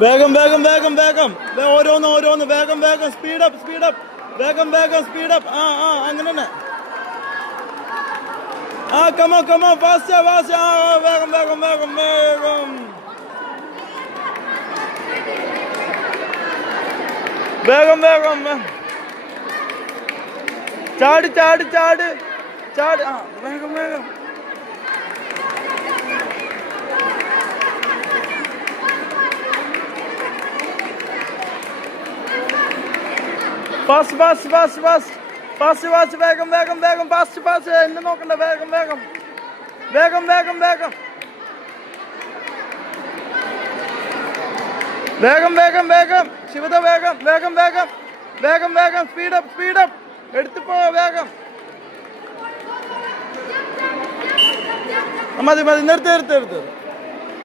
വേഗം വേഗം വേഗം വേഗം ഓരോന്ന് ഓരോന്ന് വേഗം വേഗം സ്പീഡപ്പ് സ്പീഡപ്പ് വേഗം വേഗം സ്പീഡപ്പ് അങ്ങനെ തന്നെ കമോ കമോ ഫാസ്റ്റ് ഫാസ്റ്റ് വേഗം വേഗം വേഗം വേഗം വേഗം വേഗം ചാട് ചാട് ചാട് ചാട് വേഗം വേഗം fast fast fast fast fast fast വേഗം വേഗം വേഗം ഫാസ്റ്റ് ഫാസ്റ്റ് എന്നെ നോക്കണ്ട വേഗം വേഗം വേഗം വേഗം വേഗം വേഗം വേഗം വേഗം ശിവത വേഗം വേഗം വേഗം വേഗം വേഗം സ്പീഡപ്പ് സ്പീഡപ്പ് എടുത്തു പോ വേഗം മതി മതി നിർത്തി നിർത്തി നിർത്തി